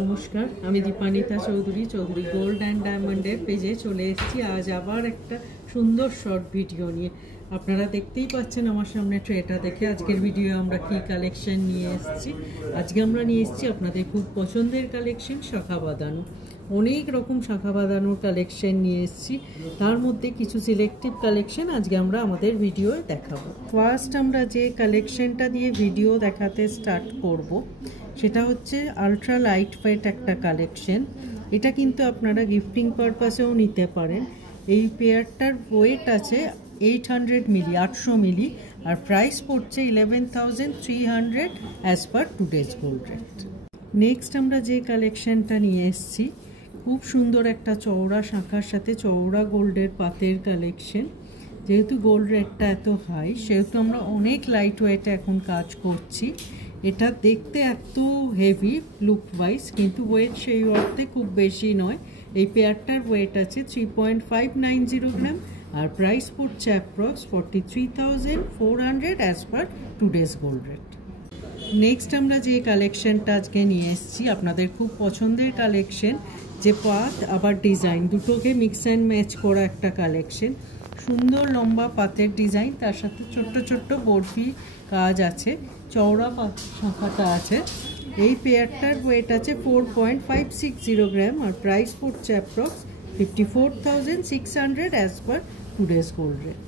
নমস্কার, আমি Dipanita Chowdhury gold and ডায়মন্ডের পেজে চলে এসেছি আজ আবার একটা সুন্দর শর্ট ভিডিও নিয়ে। আপনারা দেখতেই পাচ্ছেন আমার সামনে ট্রেটা দেখে আজকের ভিডিও আমরা কি কালেকশন নিয়ে এসেছি। আজকে আমরা নিয়ে এসেছি আপনাদের খুব পছন্দের কালেকশন শাখা বাঁধানো। অনেক রকম শাখা বাঁধানোর কালেকশন নিয়ে এসেছি, তার মধ্যে কিছু সিলেক্টিভ কালেকশন আজকে আমরা আমাদের ভিডিওয়ে দেখাবো। ফার্স্ট আমরা যে কালেকশনটা দিয়ে ভিডিও দেখাতে স্টার্ট করব সেটা হচ্ছে আলট্রা লাইট ওয়েট একটা কালেকশন। এটা কিন্তু আপনারা গিফটিং পারপাসেও নিতে পারেন। এই পেয়ারটার ওয়েট আছে 800 মিলি, 800 মিলি, আর প্রাইস পড়ছে 11,300 as per today's gold rate. Next আমরা যে কালেকশনটা নিয়ে এসেছি খুব সুন্দর একটা চওড়া শাখার সাথে চওড়া গোল্ডের পাতের কালেকশন। যেহেতু গোল্ড রেটটা এত হাই সেহেতু আমরা অনেক লাইট ওয়েটে এখন কাজ করছি। এটা দেখতে এত হেভি লুক ওয়াইজ, কিন্তু ওয়েট সেই অর্থে খুব বেশি নয়। এই পেয়ারটার ওয়েট আছে 3.590 গ্রাম আর প্রাইস পড়ছে approx 43,400 as per today's gold rate. Next আমরা যে কালেকশনটা আজকে নিয়ে এসেছি আপনাদের খুব পছন্দের কালেকশন, যে পাত আবার ডিজাইন দুটোকে মিক্স অ্যান্ড ম্যাচ করা একটা কালেকশন। সুন্দর লম্বা পাতের ডিজাইন, তার সাথে ছোট্ট ছোট্ট বরফি কাজ আছে, চওড়া শাখাটা আছে। এই পেয়ারটার ওয়েট আছে 4.560 গ্রাম আর প্রাইস পড়ছে approx 54,600 as per today's gold rate.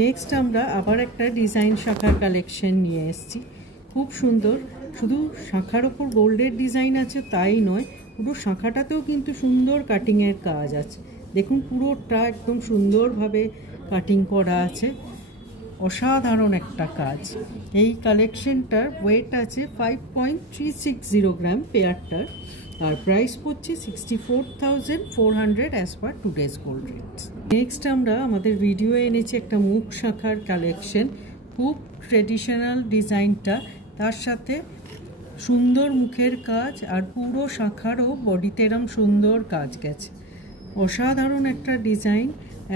Next আমরা আবার একটা ডিজাইন শাখার কালেকশন নিয়ে এসেছি। খুব সুন্দর, শুধু শাখার ওপর গোল্ডের ডিজাইন আছে তাই নয়, পুরো শাখাটাতেও কিন্তু সুন্দর কাটিংয়ের কাজ আছে। দেখুন পুরোটা একদম সুন্দরভাবে কাটিং করা আছে, অসাধারণ একটা কাজ। এই কালেকশনটার ওয়েট আছে 5.360 গ্রাম পেয়ারটার আর প্রাইস পড়ছে 64,400 as per today's gold rate. Next আমরা আমাদের ভিডিওয়ে এনেছি একটা মুখ শাখার কালেকশন। খুব ট্রেডিশনাল ডিজাইনটা, তার সাথে সুন্দর মুখের কাজ আর পুরো শাখারও বডিতে এরম সুন্দর কাজ গেছে। অসাধারণ একটা ডিজাইন,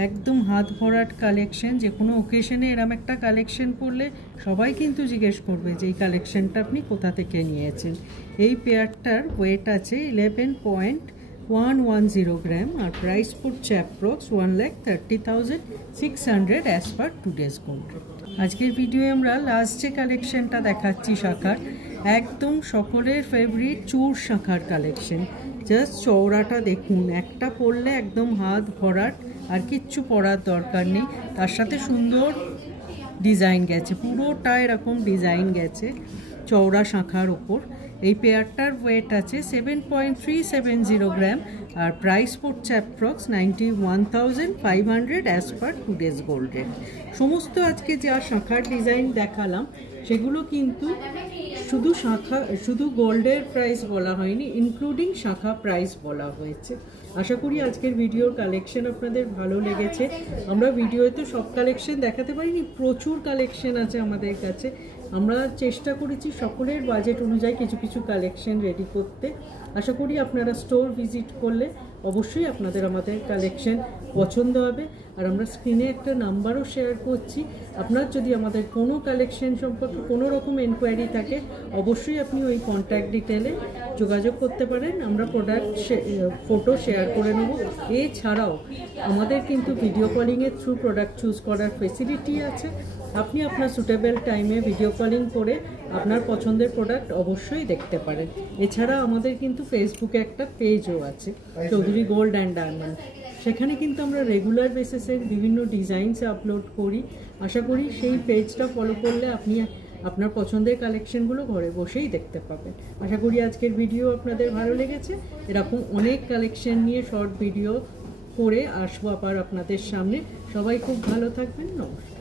একদম হাত ভরাট কালেকশন। যে কোনো ওকেশনে এরম একটা কালেকশন পরলে সবাই কিন্তু জিজ্ঞেস করবে যে এই কালেকশনটা আপনি কোথা থেকে নিয়েছেন। এই পেয়ারটার ওয়েট আছে 11.110 গ্রাম আর প্রাইস পড়ছে approx 1,30,600 as per today's gold rate. আজকের ভিডিওয়ে আমরা লাস্ট যে কালেকশনটা দেখাচ্ছি শাখার, একদম সকলের ফেভারিট চূড় শাখার কালেকশন। জাস্ট চওড়াটা দেখুন, একটা পরলে একদম হাত ভরাট, আর কিচ্ছু পরার দরকার নেই। তার সাথে সুন্দর ডিজাইন গেছে, পুরোটা এরকম ডিজাইন গেছে চওড়া শাখার ওপর। এই পেয়ারটার ওয়েট আছে 7.370 গ্রাম আর প্রাইস পড়ছে approx 91,500 as per today's gold rate. সমস্ত আজকে যা শাখার ডিজাইন দেখালাম সেগুলো কিন্তু শুধু গোল্ডের প্রাইস বলা হয়নি, ইনক্লুডিং শাখা প্রাইস বলা হয়েছে। আশা করি আজকের ভিডিওর কালেকশন আপনাদের ভালো লেগেছে। আমরা ভিডিওতে তো সব কালেকশন দেখাতে পারিনি, প্রচুর কালেকশন আছে আমাদের কাছে। আমরা চেষ্টা করেছি সকলের বাজেট অনুযায়ী কিছু কিছু কালেকশন রেডি করতে। আশা করি আপনারা স্টোর ভিজিট করলে অবশ্যই আপনাদের আমাদের কালেকশন পছন্দ হবে। আর আমরা স্ক্রিনে একটা নাম্বারও শেয়ার করছি, আপনার যদি আমাদের কোনো কালেকশন সম্পর্কে কোনো রকম এনকোয়ারি থাকে অবশ্যই আপনি ওই কন্ট্যাক্ট ডিটেলে যোগাযোগ করতে পারেন। আমরা প্রোডাক্ট ফটো শেয়ার করে নেব। এছাড়াও আমাদের কিন্তু ভিডিও কলিংয়ের থ্রু প্রোডাক্ট চুজ করার ফেসিলিটি আছে। আপনি আপনার সুটেবল টাইমে ভিডিও কলিং করে আপনার পছন্দের প্রোডাক্ট অবশ্যই দেখতে পারেন। এছাড়া আমাদের কিন্তু ফেসবুকে একটা পেজও আছে, চৌধুরী গোল্ড অ্যান্ড ডায়মন্ড। সেখানে কিন্তু আমরা রেগুলার বেসিসে বিভিন্ন ডিজাইনস আপলোড করি। আশা করি সেই পেজটা ফলো করলে আপনি আপনার পছন্দের কালেকশনগুলো ঘরে বসেই দেখতে পাবেন। আশা করি আজকের ভিডিও আপনাদের ভালো লেগেছে। এরকম অনেক কালেকশন নিয়ে শর্ট ভিডিও করে আসবো আবার আপনাদের সামনে। সবাই খুব ভালো থাকবেন। নমস্কার।